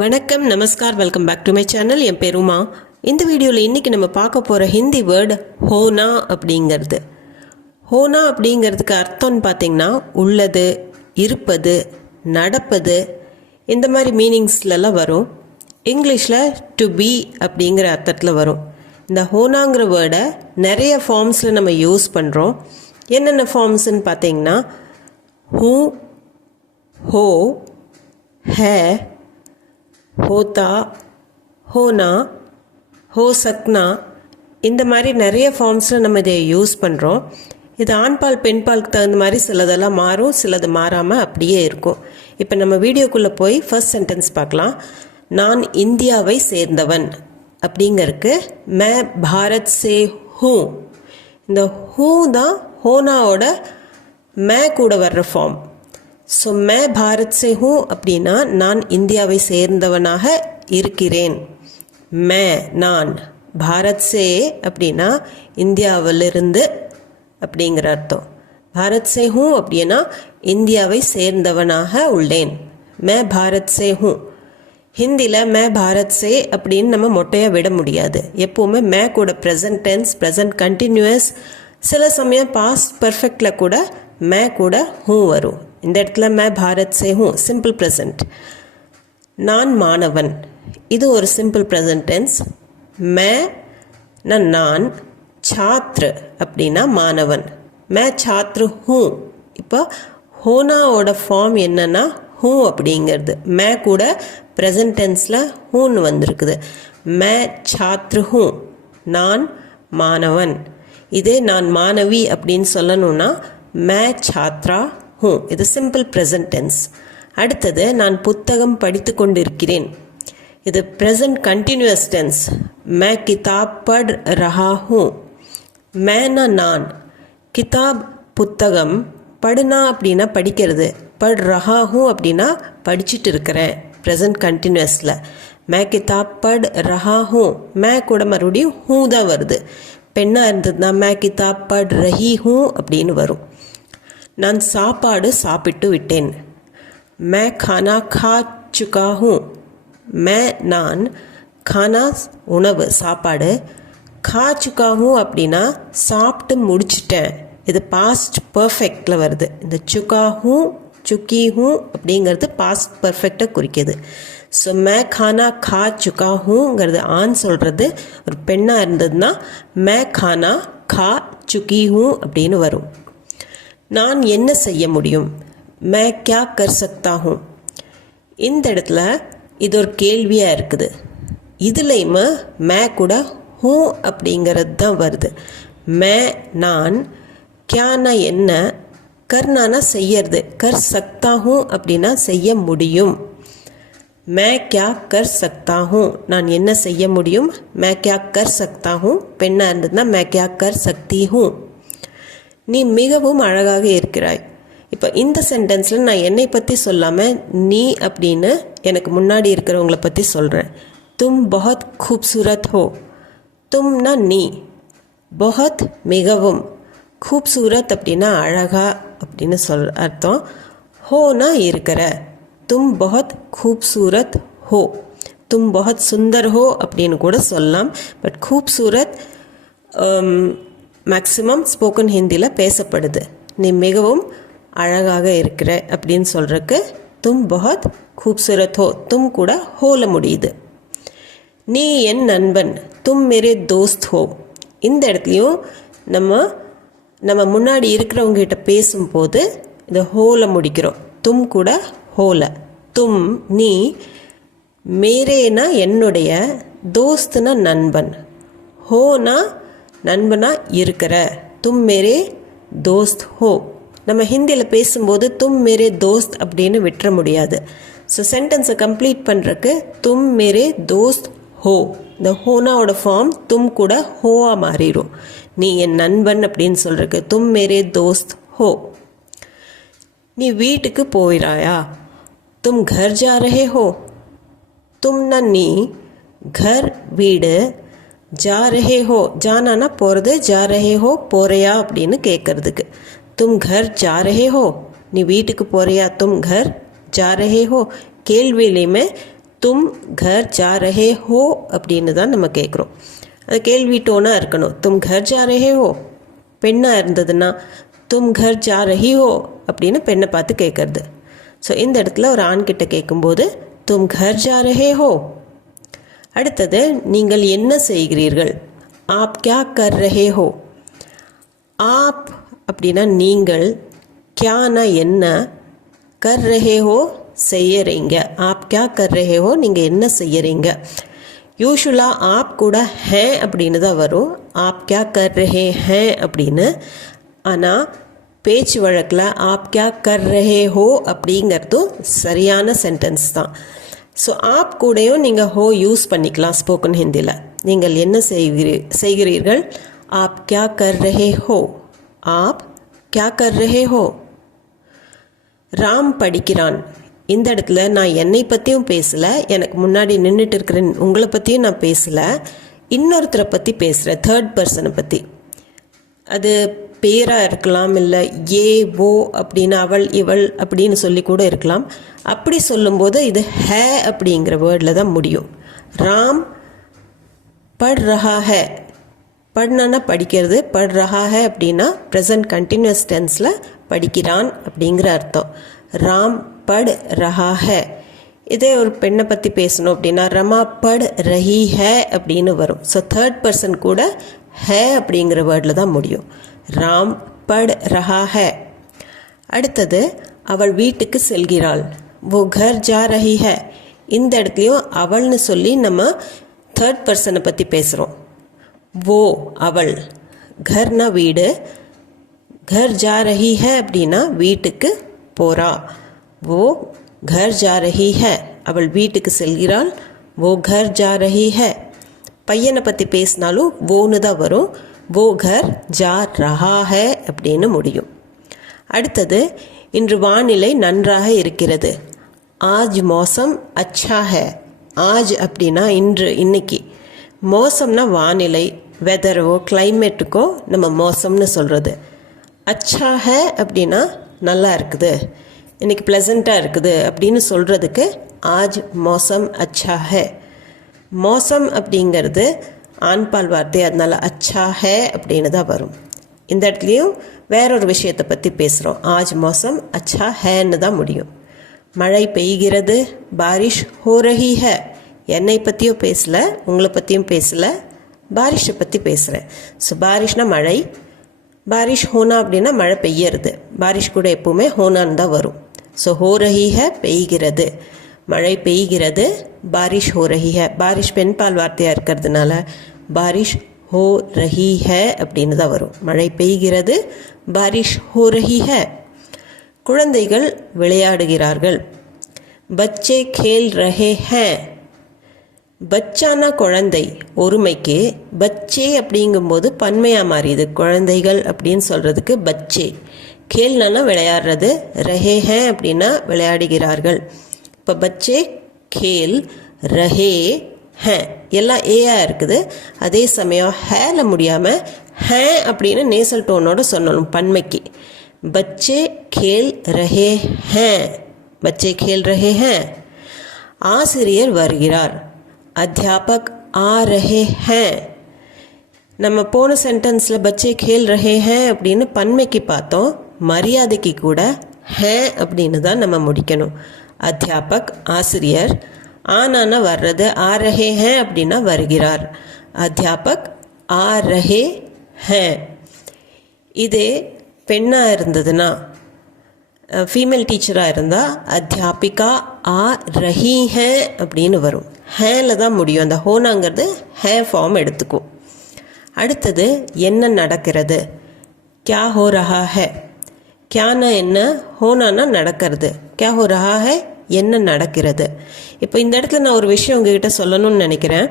வணக்கம், நமஸ்கார், welcome back to my channel. என் பேர் உமா. இந்த வீடியோவில் இன்றைக்கி நம்ம பார்க்க போகிற ஹிந்தி வேர்டு ஹோனா அப்படிங்கிறது. ஹோனா அப்படிங்கிறதுக்கு அர்த்தம்னு பார்த்திங்கன்னா உள்ளது, இருப்பது, நடப்பது, இந்த மாதிரி மீனிங்ஸ்லலாம் வரும். இங்கிலீஷில் டு பி அப்படிங்கிற அர்த்தத்தில் வரும். இந்த ஹோனாங்கிற வேர்டை நிறைய ஃபார்ம்ஸில் நம்ம யூஸ் பண்ணுறோம். என்னென்ன ஃபார்ம்ஸ்ன்னு பார்த்திங்கன்னா ஹூ, ஹோ, ஹே, होता, होना, हो सकना, இந்த மாதிரி நிறைய ஃபார்ம்ஸில் நம்ம இதை யூஸ் பண்ணுறோம். இது ஆண்பால் பெண்பாலுக்கு தகுந்த மாதிரி சிலதெல்லாம் மாறும், சிலது மாறாமல் அப்படியே இருக்கும். இப்போ நம்ம வீடியோக்குள்ளே போய் ஃபர்ஸ்ட் சென்டென்ஸ் பார்க்கலாம். நான் இந்தியாவை சேர்ந்தவன் அப்படிங்கிறதுக்கு மே பாரத் சே ஹூ. இந்த ஹூ தான் ஹோனாவோட மே கூட வர்ற ஃபார்ம். ஸோ மே பாரத் சே ஹூ அப்படின்னா நான் இந்தியாவை சேர்ந்தவனாக இருக்கிறேன். மே நான், பாரத் சே அப்படின்னா இந்தியாவிலிருந்து அப்படிங்கிற அர்த்தம். பாரத் சே ஹூ அப்படின்னா இந்தியாவை சேர்ந்தவனாக உள்ளேன். மே பாரத் சே ஹூ. ஹிந்தியில் மே பாரத் சே அப்படின்னு நம்ம மொட்டையாக விட முடியாது. எப்போவுமே மே கூட ப்ரெசன்ட் டென்ஸ், ப்ரெசன்ட் கண்டினியூஸ், சில சமயம் பாஸ்ட் பர்ஃபெக்டில் கூட மே கூட ஹூ வரும். இந்த இடத்துல மே பாரத் சே ஹூ சிம்பிள் ப்ரெசன்ட். நான் மாணவன், இது ஒரு சிம்பிள் ப்ரெசன்ட் டென்ஸ். மே நான், சாத்ரு அப்படின்னா மாணவன். மே சாத்ரு ஹூ. இப்போ ஹோனாவோட ஃபார்ம் என்னன்னா ஹூ அப்படிங்கிறது. மே கூட ப்ரெசன்ட் டென்ஸில் ஹூன்னு வந்திருக்குது. மே சாத்ரு ஹூ, நான் மாணவன். இதே நான் மாணவி அப்படின்னு சொல்லணும்னா மே சாத்ரா ஹூ. இது சிம்பிள் ப்ரெசன்ட் டென்ஸ். அடுத்தது நான் புத்தகம் படித்து கொண்டிருக்கிறேன். இது ப்ரெசன்ட் கண்டினியூஸ் டென்ஸ். மே கிதாப் பட் ரஹா ஹூ. மேனா நான், கிதாப் புத்தகம், படுனா அப்படின்னா படிக்கிறது, பட் ரஹா ஹூ அப்படின்னா படிச்சுட்டு இருக்கிறேன். ப்ரெசன்ட் கண்டினியூஸில் மே கிதாப் பட் ரஹா ஹூ. மே கூட மறுபடியும் ஹூ தான் வருது. பெண்ணாக இருந்ததுன்னா மே கிதாப் பட் ரஹி ஹூ அப்படின்னு வரும். நான் சாப்பாடு சாப்பிட்டு விட்டேன். மே खाना खा चुका हूँ. மே நான், खाना உணவு சாப்பாடு, खा चुका हूँ அப்படின்னா சாப்பிட்டு முடிச்சிட்டேன். இது பாஸ்ட் பர்ஃபெக்டில் வருது. இந்த சுகா ஹூ, சுக்கி ஹூ அப்படிங்கிறது பாஸ்ட் பர்ஃபெக்டை குறிக்கிது. ஸோ மே खाना खा चुका हूँங்கிறது ஆண் சொல்கிறது. ஒரு பெண்ணாக இருந்ததுன்னா மே खाना खा चुकी हूँ அப்படின்னு வரும். நான் என்ன செய்ய முடியும்? மே क्या कर सकता हूँ. இந்த இடத்துல இது ஒரு கேள்வியாக இருக்குது. இதுலேயுமே மே கூட ஹூ அப்படிங்கிறது தான் வருது. மே நான், கியானா என்ன, கர்னானா செய்யறது, கர் சக்தா ஹூ அப்படின்னா செய்ய முடியும். மே क्या कर सकता हूँ, நான் என்ன செய்ய முடியும். மே क्या कर सकता हूँ பெண்ணாக இருந்ததுன்னா மே क्या कर सकती हूँ. நீ மிகவும் அழகாக இருக்கிறாய். இப்போ இந்த சென்டென்ஸில் நான் என்னை பற்றி சொல்லாமல் நீ அப்படின்னு எனக்கு முன்னாடி இருக்கிறவங்கள பற்றி சொல்கிறேன். தும் பஹத் खूबसूरत हो. தும்னா நீ, பஹத் மிகவும், खूबसूरत அப்படின்னா அழகா அப்படின்னு அர்த்தம். ஹோனா இருக்கிற. தும் பஹத் खूबसूरत हो. தும் பஹத் சுந்தர் ஹோ அப்படின்னு கூட சொல்லலாம். பட் खूबसूरत மேக்ஸிமம் ஸ்போக்கன் ஹிந்தியில் பேசப்படுது. நீ மிகவும் அழகாக இருக்கிற அப்படின்னு சொல்கிறதுக்கு தும் பஹத் खूबसूरत हो. தும் கூட ஹோல முடியுது. நீ என் நண்பன், தும் மேரே தோஸ்த் ஹோ. இந்த இடத்துலையும் நம்ம முன்னாடி இருக்கிறவங்ககிட்ட பேசும்போது இந்த ஹோல முடிக்கிறோம். தும் கூட ஹோல. தும் நீ, மேரேனா என்னுடைய, தோஸ்துனா நண்பன், ஹோனா நண்பனா இருக்கிற. தும் மேரே தோஸ்த் ஹோ. நம்ம ஹிந்தியில் பேசும்போது தும் மேரே தோஸ்த் அப்படின்னு விட்டுற முடியாது. ஸோ சென்டென்ஸை கம்ப்ளீட் பண்ணுறக்கு தும் மேரே தோஸ்த் ஹோ. இந்த ஹோனாவோட ஃபார்ம் தும் கூட ஹோவா மாறிடும். நீ என் நண்பன் அப்படின்னு சொல்கிறக்கு தும் மேரே தோஸ்த் ஹோ. நீ வீட்டுக்கு போயிறாயா? தும் கர் ஜா ரஹே ஹோ. தும்னா நீ, கர் வீடு, ஜா ரஹே ஹோ, ஜானானா போகிறது, ஜா ரஹே ஹோ போறியா அப்படின்னு கேட்குறதுக்கு. தும் கர் ஜா ரஹே ஹோ, நீ வீட்டுக்கு போறியா? தும் கர் ஜா ரஹே ஹோ. கேள்வியிலையுமே தும் கர் ஜா ரஹே ஹோ அப்படின்னு தான் நம்ம கேட்குறோம். அது கேள்வி டோனாக இருக்கணும். தும் கர் ஜா ரஹே ஹோ. பெண்ணாக இருந்ததுன்னா தும் கர் ஜா ரஹி ஹோ அப்படின்னு பெண்ணை பார்த்து கேட்குறது. ஸோ இந்த இடத்துல ஒரு ஆண்கிட்ட கேட்கும்போது தும் கர் ஜா ரஹே ஹோ. அடுத்தது நீங்கள் என்ன செய்கிறீர்கள். ஆப் கியா கர் ரஹே ஹோ. ஆப் அப்படின்னா நீங்கள், கியானா என்ன, கர் ரஹே ஹோ செய்யறீங்க. ஆப் கியா கர் ரஹே ஹோ நீங்கள் என்ன செய்யறீங்க. யூஷுவலாக ஆப் கூட ஹே அப்படின்னு தான் வரும், ஆப் கியா கர் ரஹே ஹே அப்படின்னு. ஆனால் பேச்சு வழக்கில் ஆப் கியா கர் ரஹே ஹோ அப்படிங்கிறதும் சரியான சென்டென்ஸ் தான். ஸோ ஆப் கூடயும் நீங்கள் ஹோ யூஸ் பண்ணிக்கலாம் ஸ்போக்கன் ஹிந்தியில். நீங்கள் என்ன செய்கிறீர்கள். ஆப் கியா கர் ரஹே ஹோ. ஆப் கியா கர் ரஹே ஹோ. ராம் படிக்கிறான். இந்த இடத்துல நான் என்னை பற்றியும் பேசலை, எனக்கு முன்னாடி நின்றுட்டு இருக்கிற உங்களை பற்றியும் நான் பேசலை, இன்னொருத்தரை பற்றி பேசுகிறேன், தேர்ட் பர்சனை பற்றி. அது பேராக இருக்கலாம், இல்லை ஏ ஓ அப்படின்னு அவள் இவள் அப்படின்னு சொல்லி கூட இருக்கலாம். அப்படி சொல்லும்போது இது ஹே அப்படிங்கிற வேர்டில் தான் முடியும். ராம் பட் ரஹா ஹே. பட்னா படிக்கிறது, பட் ரஹா ஹே அப்படின்னா ப்ரெசன்ட் கண்டினியூஸ் டென்ஸில் படிக்கிறான் அப்படிங்கிற அர்த்தம். ராம் பட் ரஹா ஹே. இதே ஒரு பெண்ணை பற்றி பேசணும் அப்படின்னா ரமா பட் ரஹி ஹே அப்படின்னு வரும். ஸோ தேர்ட் பர்சன் கூட ஹே அப்படிங்கிற வேர்டில் தான் முடியும். ராம் பட் ரஹா ஹே. அடுத்தது அவள் வீட்டுக்கு செல்கிறாள். वो घर जा रही है. இந்த இடத்துலையும் அவள்னு சொல்லி நம்ம தேர்ட் பர்சனை பற்றி பேசுகிறோம். वो அவள், घरனா வீடு, घर जा रही है அப்படின்னா வீட்டுக்கு போகிறா. वो घर जा रही है அவள் வீட்டுக்கு செல்கிறாள். वो घर जा रही है. பையனை பற்றி பேசினாலும் வோன்னு தான் வரும். वो घर जा रहा है அப்படின்னு முடியும். அடுத்தது இன்று வானிலை நன்றாக இருக்கிறது. ஆஜ் மௌசம் அச்சா ஹே. ஆஜ் அப்படின்னா இன்று, இன்னைக்கு. மௌசம்னா வானிலை, வெதரோ கிளைமேட்டுக்கோ நம்ம மௌசம்னு சொல்கிறது. அச்சா ஹே அப்படின்னா நல்லா இருக்குது, இன்னைக்கு ப்ளசண்ட்டாக இருக்குது அப்படின்னு சொல்கிறதுக்கு ஆஜ் மௌசம் அச்சா ஹே. மௌசம் அப்படிங்கிறது ஆண்பால் வார்த்தை, அதனால அச்சா ஹே அப்படின்னு தான் வரும். இந்த இடத்துலையும் வேறொரு விஷயத்தை பற்றி பேசுகிறோம். ஆஜ் மௌசம் அச்சா ஹேன்னு தான் முடியும். மழை பெய்கிறது, பாரிஷ் ஹோ ரஹி ஹே. என்னை பற்றியும் பேசலை, உங்களை பற்றியும் பேசலை, பாரிஷை பற்றி பேசுகிறேன். ஸோ பாரிஷ்னா மழை, பாரிஷ் ஹோனா அப்படின்னா மழை பெய்யறது. பாரிஷ் கூட எப்பவுமே ஹோனான்னு தான் வரும். ஸோ ஹோ ரஹி ஹே பெய்கிறது, மழை பெய்கிறது, பாரிஷ் ஹோ ரஹி ஹே. பாரிஷ் பெண்பால் வார்த்தையாக இருக்கிறதுனால பாரிஷ் ஹோ ரஹி ஹே அப்படின்னு தான் வரும். மழை பெய்கிறது, பாரிஷ் ஹோ ரஹி ஹே. குழந்தைகள் விளையாடுகிறார்கள். பச்சே கேல் ரஹே ஹே. பச்சானா குழந்தை ஒருமைக்கு, பச்சே அப்படிங்கும்போது பன்மையாக மாறியது. குழந்தைகள் அப்படின்னு சொல்கிறதுக்கு பச்சே. கேல்னா விளையாடுறது, ரஹே ஹே அப்படின்னா விளையாடுகிறார்கள். இப்போ பச்சே கேல் ரஹே ஹே எல்லாம் ஏயாக இருக்குது. அதே சமயம் ஹேல முடியாமல் ஹே அப்படின்னு நேசல் டோனோட சொல்லணும் பன்மைக்கு. பச்சே கேல் ரஹே ஹே. பச்சே கேல் ரஹே ஹே. ஆசிரியர் வருகிறார். அத்தியாபக் ஆ ரஹே ஹே. நம்ம போன சென்டென்ஸில் பச்சே கேல் ரஹே ஹே அப்படின்னு பன்மைக்கு பார்த்தோம். மரியாதைக்கு கூட ஹே அப்படின்னு தான் நம்ம முடிக்கணும். அத்தியாபக் ஆசிரியர், ஆனானா வர்றது, ஆ ரஹே ஹே அப்படின்னா வருகிறார். அத்தியாபக் ஆ ரஹே ஹே. இதே பெண்ணாக இருந்ததுன்னா, ஃபீமேல் டீச்சராக இருந்தால் அத்தியாபிகா ஆ ரஹி ஹே அப்படின்னு வரும். ஹேல தான் முடியும். அந்த ஹோனாங்கிறது ஹே ஃபார்ம் எடுத்துக்கும். அடுத்தது என்ன நடக்கிறது. கியா ஹோ ரஹா ஹே. கியானா என்ன, ஹோனானா நடக்கிறது. கியா ஹோ ரஹா ஹே என்ன நடக்கிறது. இப்போ இந்த இடத்துல நான் ஒரு விஷயம் உங்ககிட்ட சொல்லணும்னு நினைக்கிறேன்.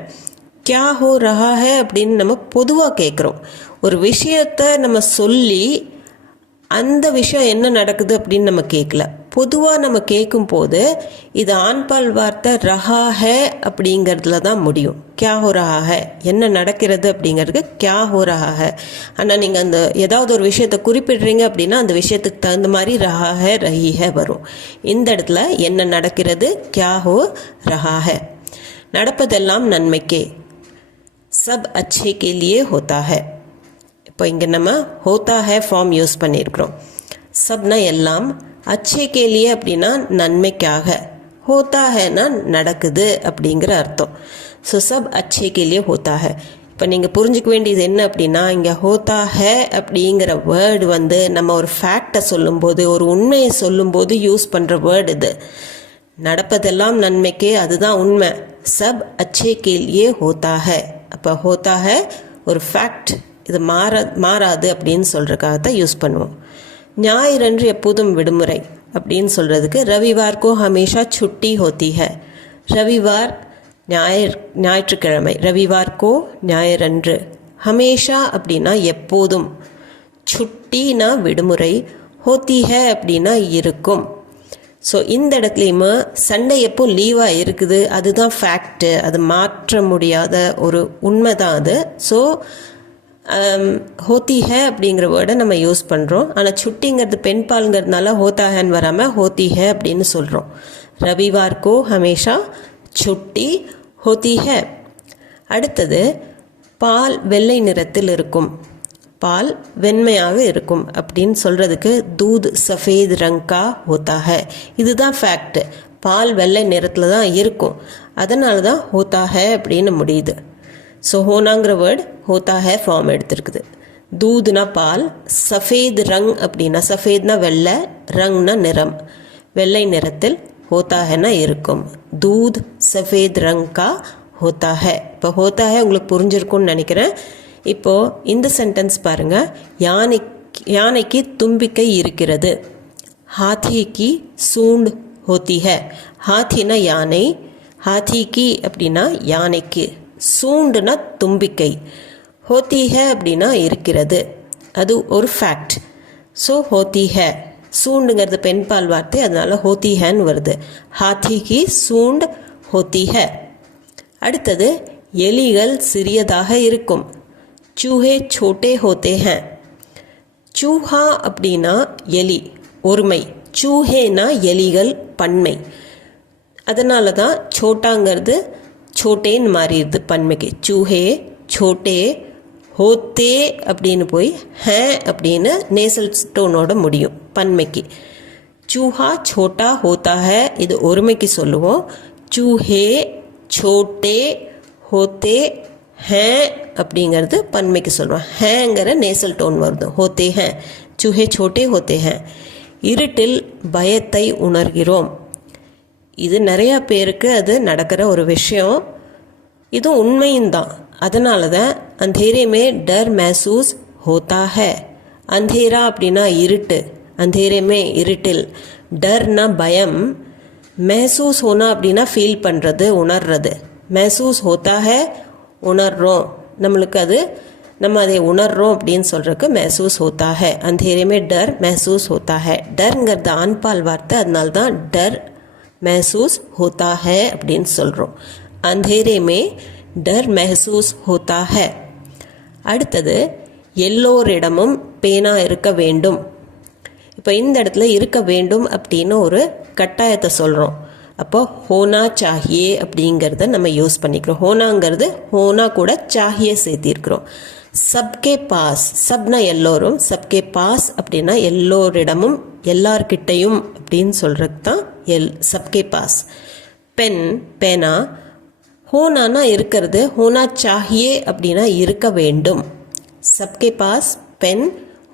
கியா ஹோ ரஹா ஹே அப்படின்னு நம்ம பொதுவாக கேட்குறோம். ஒரு விஷயத்தை நம்ம சொல்லி அந்த விஷயம் என்ன நடக்குது அப்படின்னு நம்ம கேட்கல. பொதுவாக நம்ம கேட்கும்போது இது ஆண்பால் வார்த்தை ரஹா ஹே அப்படிங்கிறதுல தான் முடியும். கியா ஹோ ரஹா ஹே, என்ன நடக்கிறது அப்படிங்கிறதுக்கு கியா ஹோ ரஹா ஹே. ஆனால் நீங்கள் அந்த ஏதாவது ஒரு விஷயத்தை குறிப்பிடுறீங்க அப்படின்னா அந்த விஷயத்துக்கு தகுந்த மாதிரி ரஹா ஹே ரஹி ஹே வரும். இந்த இடத்துல என்ன நடக்கிறது, கியா ஹோ ரஹா ஹே. நடப்பதெல்லாம் நன்மைக்கே, சப் அச்சே கே லியே ஹோத்தா ஹே. இப்போ இங்கே நம்ம ஹோத்தா ஹே ஃபார்ம் யூஸ் பண்ணியிருக்கிறோம். சப்னா எல்லாம், அச்சே கேலியே அப்படின்னா நன்மைக்காக, ஹோத்தா ஹேனா நடக்குது அப்படிங்கிற அர்த்தம். ஸோ சப் அச்சே கேலியே ஹோத்தா ஹே. இப்போ நீங்கள் புரிஞ்சுக்க வேண்டியது என்ன அப்படின்னா, இங்கே ஹோத்தா ஹே அப்படிங்கிற வேர்டு வந்து நம்ம ஒரு ஃபேக்டை சொல்லும்போது, ஒரு உண்மையை சொல்லும்போது யூஸ் பண்ணுற வேர்டு இது. நடப்பதெல்லாம் நன்மைக்கே, அதுதான் உண்மை. சப் அச்சே கேலியே ஹோத்தா ஹே. அப்போ ஹோத்தா ஹே ஒரு ஃபேக்ட், இது மாறாது அப்படின்னு சொல்கிறதுக்காக தான் யூஸ் பண்ணுவோம். ஞாயிறன்று எப்போதும் விடுமுறை அப்படின்னு சொல்கிறதுக்கு ரவிவார்க்கோ ஹமேஷா சுட்டி ஹோத்தி ஹை. ரவிவார் ஞாயிற்றுக்கிழமை, ரவிவார்க்கோ ஞாயிறன்று, ஹமேஷா அப்படின்னா எப்போதும், சுட்டினா விடுமுறை, ஹோத்தி ஹை அப்படின்னா இருக்கும். ஸோ இந்த இடத்துலையுமே சண்டே எப்போ லீவாக இருக்குது அதுதான் ஃபேக்ட்டு, அது மாற்ற முடியாத ஒரு உண்மை தான் அது. ஸோ ஹோத்தி ஹே அப்படிங்கிற வேர்டை நம்ம யூஸ் பண்ணுறோம். ஆனால் சுட்டிங்கிறது பெண் பால்ங்கிறதுனால ஹோத்தா ஹேன்னு வராமல் ஹோத்தி ஹே அப்படின்னு சொல்கிறோம். ரவிவார்க்கோ ஹமேஷா சுட்டி ஹோத்தி ஹே. அடுத்தது பால் வெள்ளை நிறத்தில் இருக்கும், பால் வெண்மையாக இருக்கும் அப்படின்னு சொல்கிறதுக்கு தூத் சஃபேத் ரங்கா ஹோத்தா ஹே. இதுதான் ஃபேக்ட், பால் வெள்ளை நிறத்தில் தான் இருக்கும், அதனால தான் ஹோத்தா ஹே அப்படின்னு முடியுது. ஸோ ஹோனாங்கிற வேர்டு ஹோத்தா ஹே ஃபார்ம் எடுத்திருக்குது. தூதுனா பால், சஃபேத் ரங் அப்படின்னா, சஃபேத்னா வெள்ளை, ரங்னா நிறம், வெள்ளை நிறத்தில் ஹோத்தா ஹேனா இருக்கும். தூத் சஃபேத் ரங் கா ஹோத்தா ஹே. இப்போ ஹோத்தா ஹே உங்களுக்கு புரிஞ்சிருக்கும்னு நினைக்கிறேன். இப்போது இந்த சென்டென்ஸ் பாருங்கள். யானைக்கு தும்பிக்கை இருக்கிறது, ஹாத்திக்கு சூண்ட் ஹோத்தி ஹே. ஹாத்தினா யானை, ஹாத்திக்கு அப்படின்னா யானைக்கு, சூண்டுனா தும்பிக்கை, ஹோத்தி ஹே அப்படின்னா இருக்கிறது, அது ஒரு ஃபேக்ட். ஸோ ஹோத்தி ஹே, சூண்டுங்கிறது பெண் பால் வார்த்தை, அதனால ஹோத்தி ஹேன்னு வருது. ஹாத்திக்கு சூண்ட் ஹோத்தி ஹே. அடுத்தது எலிகள் சிறியதாக இருக்கும், சூஹே சோட்டே ஹோத்தே ஹே. சூஹா அப்படின்னா எலி, ஒருமை, சூஹேனா எலிகள் பன்மை, அதனால தான் சோட்டாங்கிறது சோட்டேன்னு மாறிடுது பன்மைக்கு. சூஹே சோட்டே ஹோத்தே அப்படின்னு போய் ஹே அப்படின்னு நேசல் ஸ்டோனோட முடியும் பன்மைக்கு. சூஹா சோட்டா ஹோத்தா ஹே இது ஒருமைக்கு சொல்லுவோம். சூஹே சோட்டே ஹோத்தே ஹே அப்படிங்கிறது பன்மைக்கு சொல்லுவோம். ஹேங்கிற நேசல் டோன் வருது, ஹோத்தே ஹே, சூஹே சோட்டே ஹோத்தே ஹே. இருட்டில் பயத்தை உணர்கிறோம், இது நிறையா பேருக்கு அது நடக்கிற ஒரு விஷயம், இது உண்மையும் தான். அதனால தான் அந்தேரே மே டர் महसूस होता है. அந்தேரா அப்படின்னா இருட்டு, அந்தேரே மே இருட்டில், டர்னா பயம், महसूस होना அப்படின்னா ஃபீல் பண்ணுறது, உணர்றது. महसूस होता है உணர்றோம், நம்மளுக்கு அது நம்ம அதை உணர்றோம் அப்படின்னு சொல்கிறதுக்கு महसूस होता है. அந்தேரே மே டர் महसूस होता है. டர்ங்கிறது ஆண்பால் வார்த்தை, அதனால தான் டர் महसूस होता है அப்படின்னு சொல்கிறோம். अंधेरे में डर महसूस होता है. அடுத்தது எல்லோரிடமும் பேனா இருக்க வேண்டும். இப்போ இந்த இடத்துல இருக்க வேண்டும் அப்படின்னு ஒரு கட்டாயத்தை சொல்கிறோம். அப்போ ஹோனா சாஹியே அப்படிங்கிறத நம்ம யூஸ் பண்ணிக்கிறோம். ஹோனாங்கிறது ஹோனா கூட சாஹியே சேர்த்திருக்கிறோம். சப்கே பாஸ், சப்னா எல்லோரும், சப்கே பாஸ் அப்படின்னா எல்லோரிடமும் எல்லார்கிட்டையும் அப்படின்னு சொல்கிறது தான் சப்கே பாஸ். பென் பேனா, ஹோனானா இருக்கிறது, ஹோனா சாஹியே அப்படின்னா இருக்க வேண்டும். சப்கே பாஸ் பென்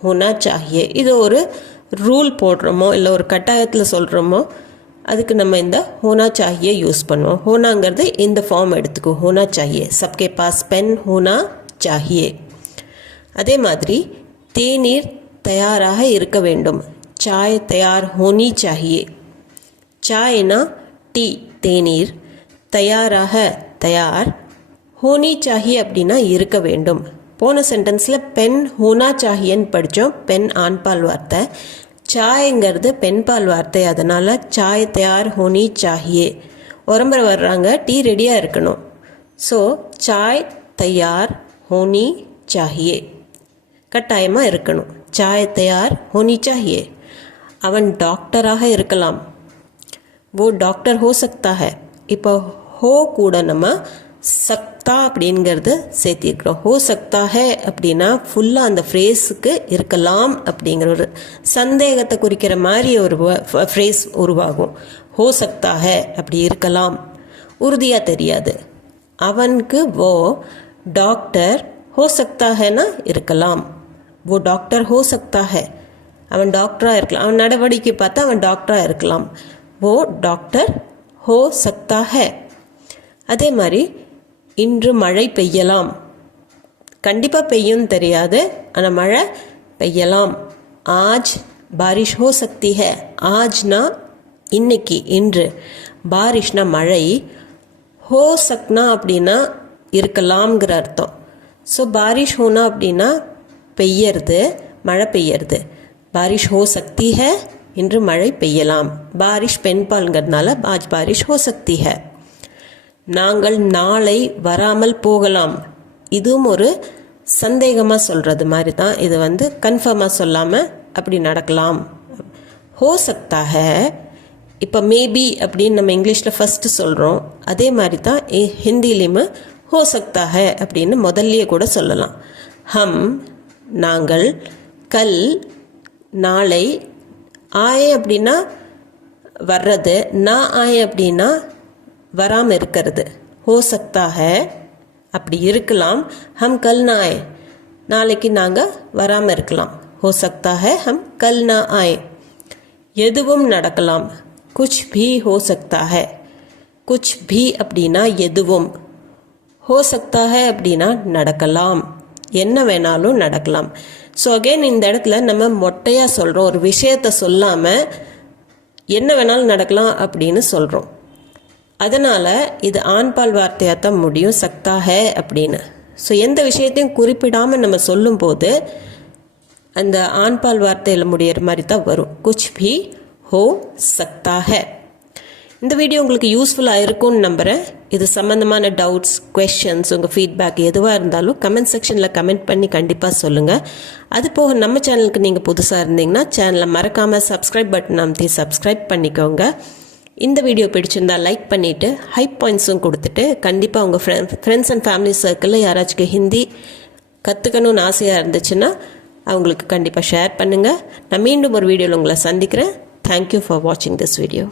ஹோனா சாஹியே, இது ஒரு ரூல் போடுறோமோ இல்லை ஒரு கட்டாயத்தில் சொல்கிறோமோ அதுக்கு நம்ம இந்த ஹோனா சாஹியே யூஸ் பண்ணுவோம். ஹோனாங்கிறது இந்த ஃபார்ம் எடுத்துக்கும், ஹோனா சாஹியே, சப்கே பாஸ் பென் ஹோனா சாஹியே. அதே மாதிரி தேநீர் தயாராக இருக்க வேண்டும், சாய் தயார் ஹோனி சாஹியே. சாய்னா டீ, தேநீர், தயாராக தயார், ஹோனி சாஹியே அப்படின்னா இருக்க வேண்டும். போன சென்டென்ஸில் பென் ஹோனா சாஹியன்னு படித்தோம், பென் ஆண்பால் வார்த்தை. சாய்ங்கிறது பெண்பால் வார்த்தை, அதனால் சாய் தயார் ஹோனி சாஹியே. உறம்புற வர்றாங்க, டீ ரெடியாக இருக்கணும். ஸோ சாய் தயார் ஹோனி சாஹியே, கட்டாயமாக இருக்கணும். சாய் தயார் ஹோனி சாஹியே. அவன் டாக்டராக இருக்கலாம், वो डॉक्टर हो सकता है. இப்போ ஹோ கூட நம்ம சக்தா அப்படிங்கிறது சேர்த்திருக்கிறோம். ஹோ சக்தா ஹே அப்படின்னா ஃபுல்லாக அந்த ஃப்ரேஸுக்கு இருக்கலாம் அப்படிங்கிற ஒரு சந்தேகத்தை குறிக்கிற மாதிரி ஒரு ஃப்ரேஸ் உருவாகும். ஹோ சக்தா ஹே அப்படி இருக்கலாம், உறுதியாக தெரியாது. அவனுக்கு ஓ டாக்டர் ஹோ சக்தா ஹேனா இருக்கலாம். वो डॉक्टर हो सकता है, அவன் டாக்டராக இருக்கலாம். அவன் நடவடிக்கை பார்த்தா அவன் டாக்டராக இருக்கலாம். वो डॉक्टर हो सकता है. அதே மாதிரி இன்று மழை பெய்யலாம், கண்டிப்பாக பெய்யும் தெரியாது, ஆனால் மழை பெய்யலாம். ஆஜ் பாரிஷ் ஹோ சக்தி ஹே. ஆஜ்னா இன்னைக்கு, இன்று. பாரிஷ்னா மழை, ஹோ சக்னா அப்படின்னா இருக்கலாம்ங்கிற அர்த்தம். ஸோ பாரிஷ் ஹோனா அப்படின்னா பெய்யறது, மழை பெய்யறது. பாரிஷ் ஹோ சக்தி ஹே, இன்று மழை பெய்யலாம். பாரிஷ் பெண்பால்ங்கிறதுனால ஆஜ் பாரிஷ் ஹோ சக்தி ஹே. நாங்கள் நாளை வராமல் போகலாம், இதுவும் ஒரு சந்தேகமாக சொல்கிறது மாதிரி தான். இது வந்து கன்ஃபார்மாக சொல்லாமல் அப்படி நடக்கலாம். ஹோ சக்தா ஹே இப்போ மேபி அப்படின்னு நம்ம இங்கிலீஷில் ஃபஸ்ட்டு சொல்கிறோம், அதே மாதிரி தான் ஹிந்திலையுமே ஹோ சக்தா ஹே அப்படின்னு முதல்லையே கூட சொல்லலாம். ஹம் நாங்கள், கல் நாளை, ஆயே அப்படின்னா வர்றது, நான் ஆயே அப்படின்னா வராமல் இருக்கிறது. ஹோ சக்தா ஹே அப்படி இருக்கலாம். ஹம் கல் நா ஆயே, நாளைக்கு நாங்கள் வராமல் இருக்கலாம். ஹோ சக்தா ஹே ஹம் கல் நா ஆயே. எதுவும் நடக்கலாம், குச் பி ஹோ சக்தா ஹே. குச் பி அப்படின்னா எதுவும், ஹோ சக்தா ஹே அப்படின்னா நடக்கலாம், என்ன வேணாலும் நடக்கலாம். ஸோ அகெயின் இந்த இடத்துல நம்ம மொட்டையாக சொல்கிறோம், ஒரு விஷயத்தை சொல்லாமல் என்ன வேணாலும் நடக்கலாம் அப்படின்னு சொல்கிறோம். அதனால் இது ஆண்பால் வார்த்தையாக தான் முடியும், சக்தா ஹே அப்படின்னு. ஸோ எந்த விஷயத்தையும் குறிப்பிடாமல் நம்ம சொல்லும்போது அந்த ஆண்பால் வார்த்தையில் முடிகிற மாதிரி தான் வரும். குச் பி ஹோ சக்தா ஹே. இந்த வீடியோ உங்களுக்கு யூஸ்ஃபுல்லாக இருக்கும்னு நம்புகிறேன். இது சம்மந்தமான டவுட்ஸ், கொஷன்ஸ், உங்கள் ஃபீட்பேக் எதுவாக இருந்தாலும் கமெண்ட் செக்ஷனில் கமெண்ட் பண்ணி கண்டிப்பாக சொல்லுங்கள். அது போக நம்ம சேனலுக்கு நீங்கள் புதுசாக இருந்தீங்கன்னா சேனலை மறக்காமல் சப்ஸ்கிரைப் பட்டன் அமைத்தி சப்ஸ்கிரைப் பண்ணிக்கோங்க. இந்த வீடியோ பிடிச்சிருந்தால் லைக் பண்ணிவிட்டு ஹைப் பாயிண்ட்ஸும் கொடுத்துட்டு கண்டிப்பாக உங்கள் ஃப்ரெண்ட்ஸ் அண்ட் ஃபேமிலி சர்க்கிளில் யாராச்சும் ஹிந்தி கற்றுக்கணும்னு ஆசையாக இருந்துச்சுன்னா அவங்களுக்கு கண்டிப்பாக ஷேர் பண்ணுங்கள். நான் மீண்டும் ஒரு வீடியோவில் உங்களை சந்திக்கிறேன். தேங்க்யூ ஃபார் வாட்சிங் திஸ் வீடியோ.